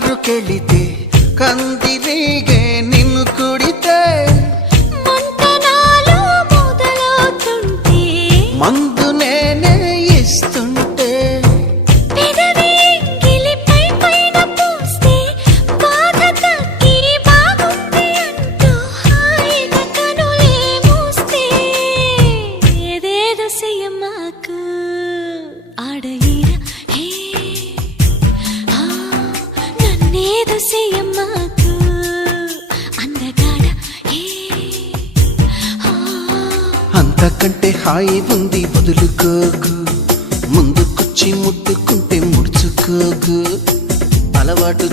షికారుకెళితే కందిరీగే నిన్ను కుడితే మందు నేనే ఇస్తుంటే అంతకంటే హాయి ఉంది వదులుకోకు, ముందుకొచ్చి ముట్టుకుంటే ముడుచుకోకు. అలవాటు